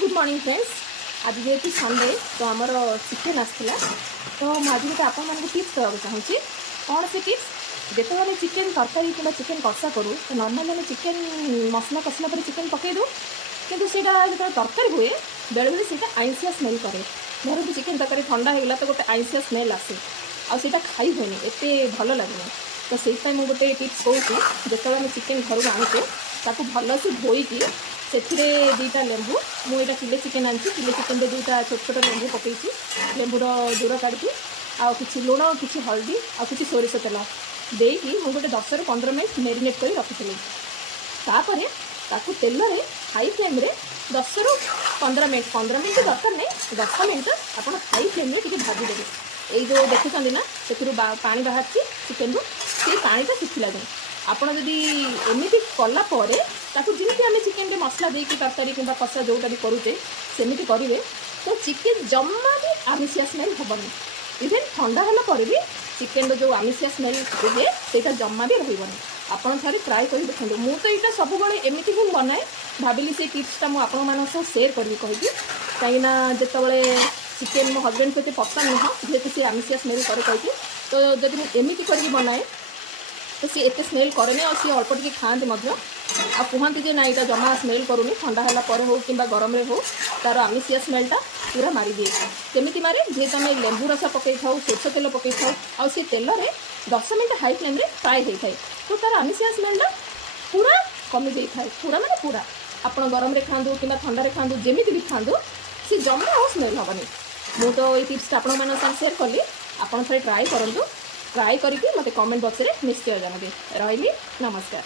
Good morning friends. आज जेहेतु Sunday तो आमर चिकेन आसला तो मुझे गोटे आपण मानक टिप्स देवाक चाहूँगी। कौन से टिप्स जिते चिकेन तरकारी कि चिकेन कषा करूँ तो नॉर्मली आम चिकेन मसला कषला पर चिकेन पकई दू कि जो तरकारी हुए बेले बेले से आइंसिया स्मेल करे। धरते चिकेन तरकारी ठंडा होगा तो गोटे आइंसिया स्मेल आसे आईटा खाई हुए एत भल लगे। तो से मुझे गोटे टिप्स कहूँ जो चिकेन घर को आणुचे ताकू भलसे धोईकी से दुईटा लेंबू मुझे किले चिकेन आनी किले चिकेन दुईटा छोट छोट लेंबू पकई लेंबूर दूर काढ़ी आ कि लुण कि हल्दी आ कि सोरिष तेल देकी मुझे गोटे 10 ରୁ 15 मिनट मेरिनेट कर रखी तापर ताकू तेल हाई फ्लेम 10 ରୁ 15 मिनट दरकार नहीं 10 मिनट आप हाई फ्लेम भाजीदेवे। ये जो देखुं ना से पानी बाहर चिकेन रू से पानीटा सुखिला जाए आपड़ जदि एमती कलापर जमी आम चिकेन मसला देकी तरकारी कि कषा जोटा भी करुचे सेमती करेंगे तो चिकेन जमा भी आमिषिया स्मेल हेनी। इवेन ठंडा होगापर भी चिकेन जो आमिषिया स्मेल हुए से जमा भी रही आपड़ थे ट्राए कर देखते। मुझे यहाँ सब एमती ही बनाए भाविली से टिप्सटा मुझे सेयर करी कही कहीं जिते चिकेन मो हजबैंड को पसंद नुह जेहेतु सी आमिषिया स्मेल करे कही तो जब मुझे एमती कर बनाए तो सी एत स्मेल करे और सी अल्प टे खाते कहते जे ना यहाँ जमा स्मेल करूनी ठंडा है हो कि गरम हो तार आमिषिया स्मेलटा पूरा मारी दिए केमी मारे जेहेतु आम लेंबू रस पकई था सोरष तेल पकई था आ सी तेल 10 मिनट हाई फ्लेम फ्राए होता है तो तार आमिषिया स्मेलटा पूरा कमी जाए पूरा माने पूरा आप गरम खाँतु कि ठंडा खाँतु जमी भी खाँतु सी जमा और स्मेल हेनी। मु तो ये टिप्स आपण मानक सेयर कली आप थे ट्राए करूँ ट्राए करके मत कमेंट बॉक्स में निश्चय जानते रही। नमस्कार।